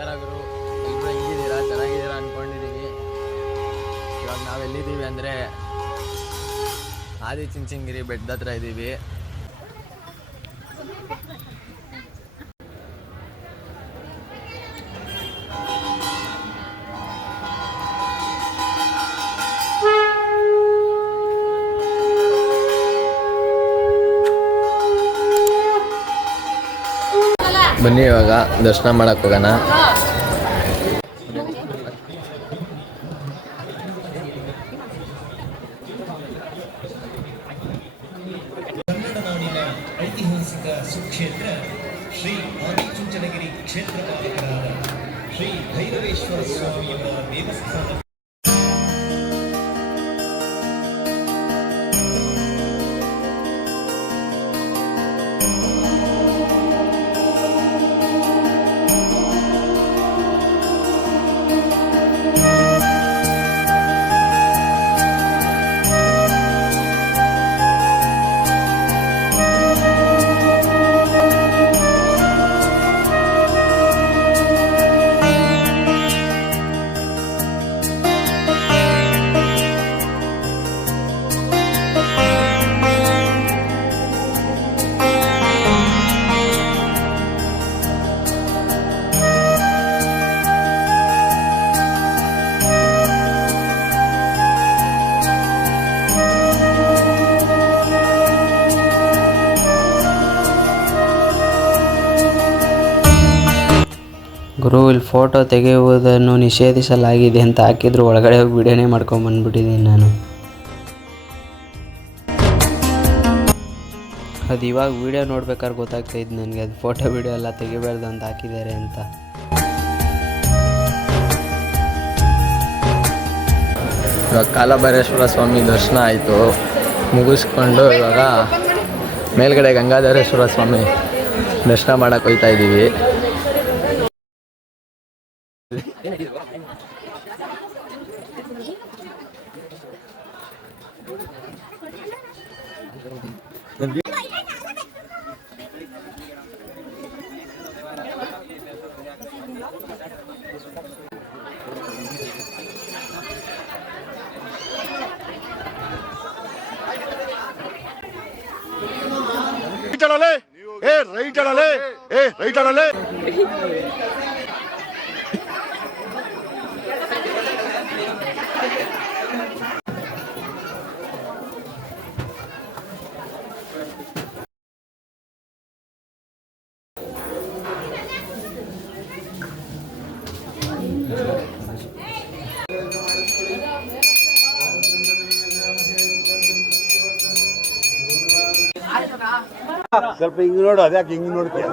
ನಮಸ್ಕಾರ ಇಬ್ಬರು ಹೆಂಗಿದ್ದೀರಾ ಚೆನ್ನಾಗಿದ್ದೀರಾ ಅಂದ್ಕೊಂಡಿದ್ದೀನಿ ಇವಾಗ ನಾವೆಲ್ಲಿದ್ದೀವಿ ಅಂದರೆ ಆದಿ ಚಿಂಚಿಂಗಿರಿ ಬೆಟ್ಟದ ಹತ್ರ ಇದ್ದೀವಿ ಬನ್ನಿ ಇವಾಗ ದರ್ಶನ ಮಾಡಕ್ಕೆ ಹೋಗೋಣ. ಐತಿಹಾಸಿಕ ಸುಕ್ಷೇತ್ರ ಶ್ರೀ ಆದಿಚುಂಚನಗಿರಿ ಕ್ಷೇತ್ರ ಶ್ರೀ ಭೈರವೇಶ್ವರ ಸ್ವಾಮಿಯವರ ದೇವಸ್ಥಾನ. ಇಲ್ಲಿ ಫೋಟೋ ತೆಗೆಯುವುದನ್ನು ನಿಷೇಧಿಸಲಾಗಿದೆ ಅಂತ ಹಾಕಿದ್ರು, ಒಳಗಡೆ ಹೋಗಿ ವಿಡಿಯೋನೇ ಮಾಡ್ಕೊಂಡು ಬಂದ್ಬಿಟ್ಟಿದ್ದೀನಿ ನಾನು. ಅದು ಇವಾಗ ವಿಡಿಯೋ ನೋಡ್ಬೇಕಾದ್ರೆ ಗೊತ್ತಾಗ್ತಾ ನನಗೆ, ಅದು ಫೋಟೋ ವಿಡಿಯೋ ಎಲ್ಲ ತೆಗಿಬಾರ್ದು ಅಂತ ಹಾಕಿದ್ದಾರೆ ಅಂತ. ಇವಾಗ ಕಾಲಭೈರೇಶ್ವರ ಸ್ವಾಮಿ ದರ್ಶನ ಆಯಿತು. ಮುಗಿಸ್ಕೊಂಡು ಇವಾಗ ಮೇಲ್ಗಡೆ ಗಂಗಾಧರೇಶ್ವರ ಸ್ವಾಮಿ ದರ್ಶನ ಮಾಡಕ್ಕೆ ಹೋಗ್ತಾ ಇದ್ದೀವಿ. రైట్ అడలే ఏ రైట్ అడలే ఏ రైట్ అడలే ಸ್ವಲ್ಪ ಹಿಂಗ್ ನೋಡು ಅದ್ಯಾಕೆ ಹಿಂಗ್ ನೋಡ್ತೀಯ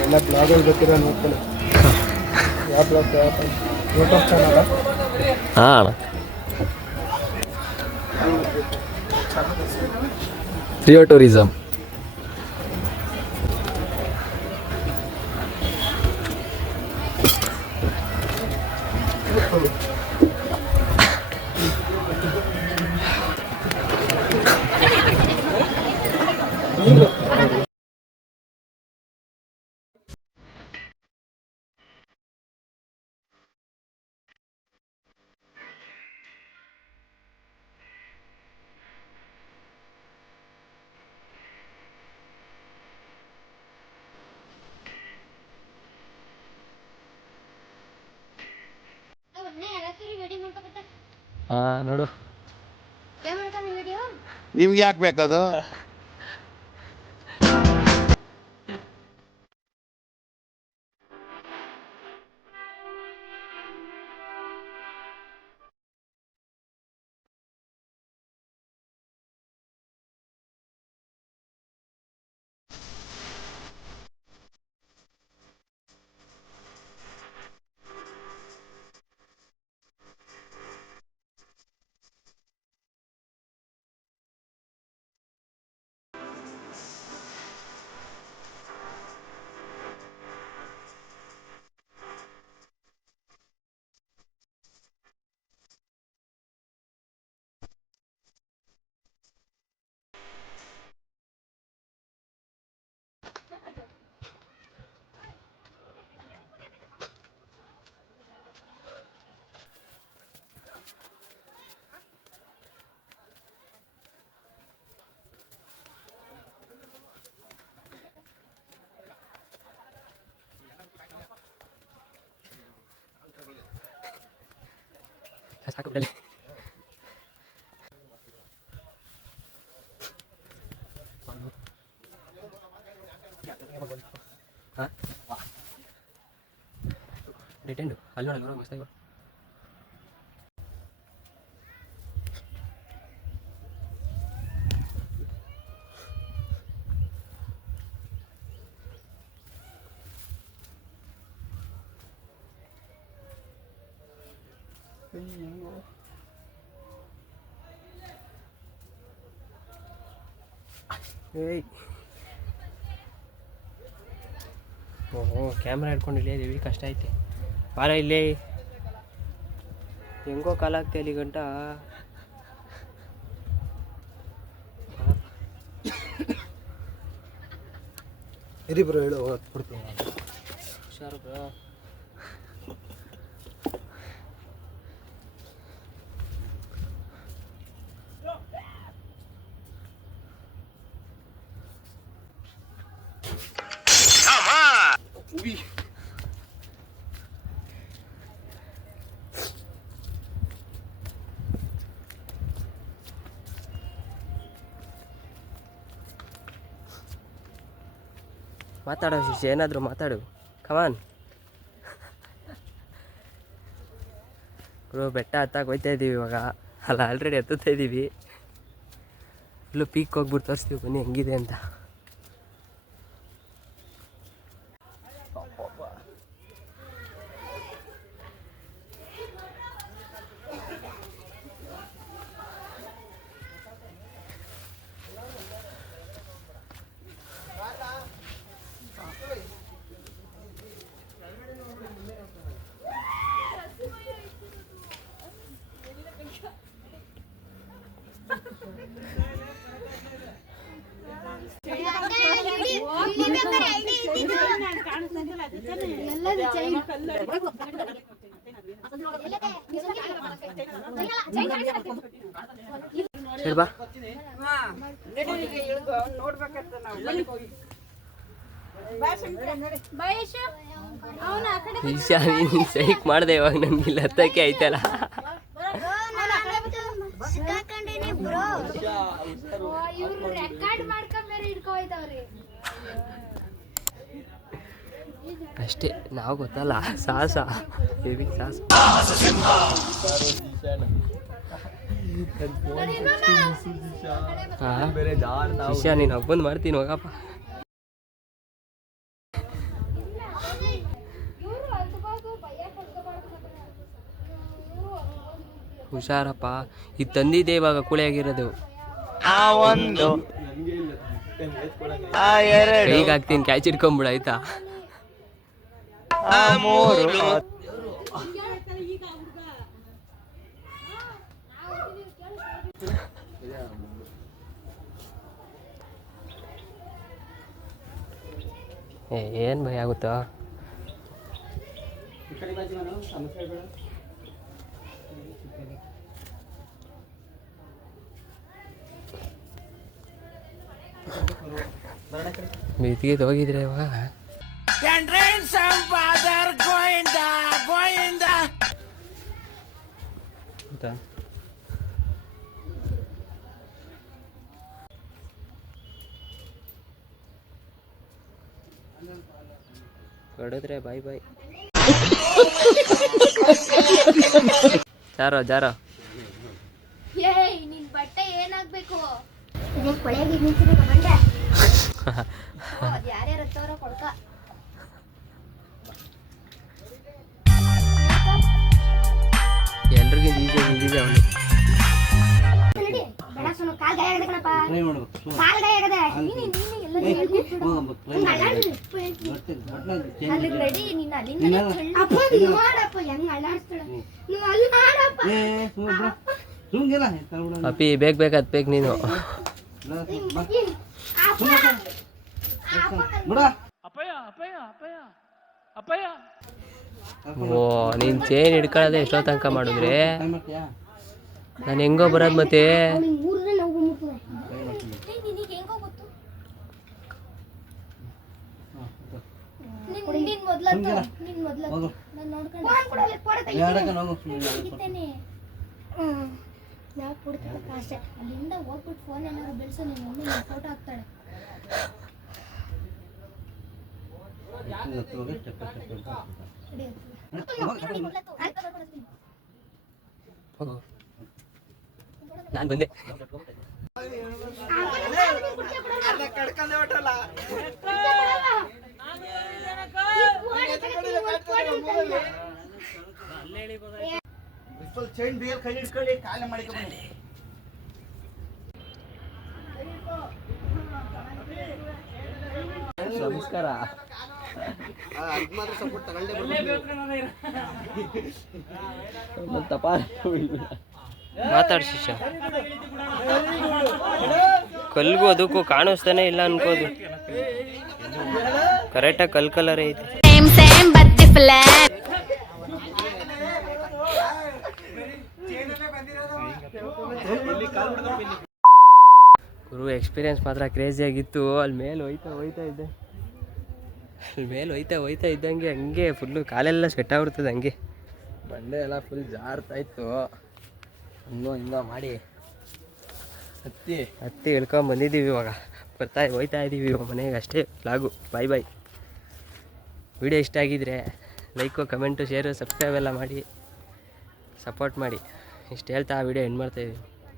ಎಲ್ಲ ಬ್ಲಾಗಲ್ಲಿ ಗೊತ್ತಿರೋ ನೋಡ್ಕೊಳ್ಳಿ ಯಾವ ಬ್ಲಾಗ್ ಯೂಟ್ಯೂಬ್ ಚಾನಲ್ ಹಾಂ ರಿಯೋ ಟೂರಿಸಮ್ ಹಾಂ ನೋಡು. ನಿಮ್ಗೆ ಯಾಕೆ ಬೇಕದು? ಸಾಕು ಬಿಡಲಿ ಹಾಂ? ಡಿಟೆಂಡು ಅಲ್ಲಿ ನೋಡಲ್ಲ ಮಸ್ತಾಗಿ. ಏಯ್. ಓಹೋ ಕ್ಯಾಮ್ರಾ ಹಿಡ್ಕೊಂಡು ಇಲ್ಲೇ ಇದೀವಿ ಕಷ್ಟ ಐತೆ. ಬಾರ ಇಲ್ಲೇ. ಹೆಂಗೋ ಕಾಲ ಆಗ್ತಾ ಇಲ್ಲಿ ಗಂಟ. ಇರಿ ಬ್ರೋ ಹೇಳು ಕೊಡ್ತೀನಿ ಹುಷಾರು ಬ್ರೋ. ಮಾತಾಡೋ ಶಿಷ್ಯ ಏನಾದರೂ ಮಾತಾಡು. ಕಮಾನ್ ಗುರು ಬೆಟ್ಟ ಹತ್ತಾಗ ಹೋಯ್ತಾ ಇದ್ದೀವಿ ಇವಾಗ. ಅಲ್ಲ ಆಲ್ರೆಡಿ ಹತ್ತುತ್ತಾ ಇದ್ದೀವಿ ಇಲ್ಲೂ ಪೀಕ್ ಹೋಗ್ಬಿಟ್ಟು ತೋರಿಸ್ತೀವಿ ಬನ್ನಿ, ಹೆಂಗಿದೆ ಅಂತ. ಬಾ ಸೈಕ್ ಮಾಡಿದೆ ಇವಾಗ ನನಗೆ ಇಲ್ಲಿ ಹತ್ತಕ್ಕೆ ಆಯ್ತಲ್ಲ. ರೆಕಾರ್ಡ್ ಮಾಡ್ಕೊಂಡ್ ಬೇರೆ ಹಿಡ್ಕೊಯ್ತವ್ರಿ. ಅಷ್ಟೇ ನಾವು ಗೊತ್ತಲ್ಲ ಸಾಸ ಬೇಬಿ ಸಾಸ ವಿಷಯ ನೀನು ಹಬ್ಬಂದು ಮಾಡ್ತೀನಿ ಹೋಗಪ್ಪ. ಹುಷಾರಪ್ಪ. ಇದು ತಂದಿದ್ದೆ ಇವಾಗ ಕೂಳಿಯಾಗಿರೋದು ಹೀಗೆ ಹಾಕ್ತೀನಿ ಕ್ಯಾಚ್ ಇಟ್ಕೊಂಬಿಡ ಆಯ್ತಾ? ಏ ಏನು ಭಯ ಆಗುತ್ತಾ? ಬಿದ್ದಿಗೆ ಹೋಗಿದ್ರೆ ಇವಾಗ ಹೌದಾ ಕಡಿದ್ರೆ ಬಾಯ್ ಬಾಯ್ ಜಾರೋ ಜಾರೋ. ಏಯ್ ನಿನ್ ಬಟ್ಟೆ ಏನಾಗ್ಬೇಕು? ಕೊಳೆಯಾಗಿ ನಿಂತಿರೋ ಬಂಡೆ ಯಾರ್ಯಾರು ಹತ್ತವ್ರ ಕೊಡ್ಕ. ರೆಡಿ ಮಾಡ್ಬೇಕು. ಅಲ್ಲಿಂದ ಅಪ್ಪ ಬೇಗ ಹತ್ಬೇಕು ನೀನು. ಓ ನೀನ್ ಚೇನ್ ಹಿಡ್ಕೊಳ್ಳೋದೇ ಎಷ್ಟೋ ತನಕ ಮಾಡಿದ್ರೆ. ನಾನು ಹೆಂಗೋ ಬರೋದು ಮತ್ತೆ ಅವ್ನಿಗೆ ಮೂರನೇ ನೋವು ಮುಟ್ತದೆ ಏಯ್, ನಿನಗೆ ಹೆಂಗೋ ಗೊತ್ತು ನಿನ್ ನಿನ್ ಮೊದ್ಲತ್ತು ನಿನ್ ಮೊದ್ಲತ್ತು ನಾನು ನೋಡ್ಕೊಂಡು ನಾವು ಕೊಡ್ತೀವಿ ಅಷ್ಟೇ ಅಲ್ಲಿಂದ ಹೋಗ್ಬಿಟ್ಟು ಫೋನ್ ಏನಾದ್ರು ಬೆಳೆಸು ನಿಮ್ಮ ಮಮ್ಮಿ ನಿನ್ನ ಫೋಟೋ ಹಾಕ್ತಾಳೆ ನಾನು ಬಂದೆ ಚೈನ್ ಬೇಲ್ ಕೈ ಹಿಡ್ಕೊಳ್ಳಿ ಕಾಲೇ ಮಾಡಿಕೊಂಡು ನಮಸ್ಕಾರ. ಅದು ಮಾತ್ರ ಸಪೋರ್ಟ್ ತಗೊಂಡೇ ತಪ್ಪ ಮಾತಾಡು ಶಿಷ್ಯ. ಕಲ್ಗೂ ಅದಕ್ಕೂ ಕಾಣಿಸ್ತಾನೆ ಇಲ್ಲ ಅನ್ಕೋದು. ಕರೆಕ್ಟಾಗಿ ಕಲ್ ಕಲರ್ ಐತಿ. ಗುರು ಎಕ್ಸ್ಪೀರಿಯನ್ಸ್ ಮಾತ್ರ ಕ್ರೇಜಿ ಆಗಿತ್ತು. ಅಲ್ಲಿ ಮೇಲೆ ಹೋಯ್ತಾ ಹೋಯ್ತಾ ಇದ್ದೆ. ಅಲ್ಲಿ ಮೇಲೆ ಹೋಯ್ತಾ ಹೋಯ್ತಾ ಇದ್ದಂಗೆ ಹಂಗೆ ಫುಲ್ಲು ಕಾಲೆಲ್ಲ ಸೆಟ್ ಆಗ್ಬಿಡ್ತದೆ ಹಂಗೆ. ಬಂಡೆ ಎಲ್ಲ ಫುಲ್ ಜಾರ್ತಾಯಿತ್ತು ಹಂಗೋ ಹಿಂಗೋ ಮಾಡಿ. ಹತ್ತಿ ಹತ್ತಿ ಇಳ್ಕೊಂಡ್ ಬಂದಿದ್ದೀವಿ ಇವಾಗ. ಬರ್ತಾ ಹೋಯ್ತಾ ಇದ್ದೀವಿ ಇವಾಗ ಮನೆಗೆ ಅಷ್ಟೇ. ಲಾಗು ಬಾಯ್ ಬಾಯ್ ವಿಡಿಯೋ ಇಷ್ಟ ಆಗಿದ್ರೆ ಲೈಕು, ಕಮೆಂಟು, ಶೇರು, ಸಬ್ಸ್ಕ್ರೈಬ್ ಎಲ್ಲ ಮಾಡಿ, ಸಪೋರ್ಟ್ ಮಾಡಿ. ಇಷ್ಟು ಹೇಳ್ತಾ ಆ ವಿಡಿಯೋ ಎಂಡ್ ಮಾಡ್ತಾಯಿದ್ದೀವಿ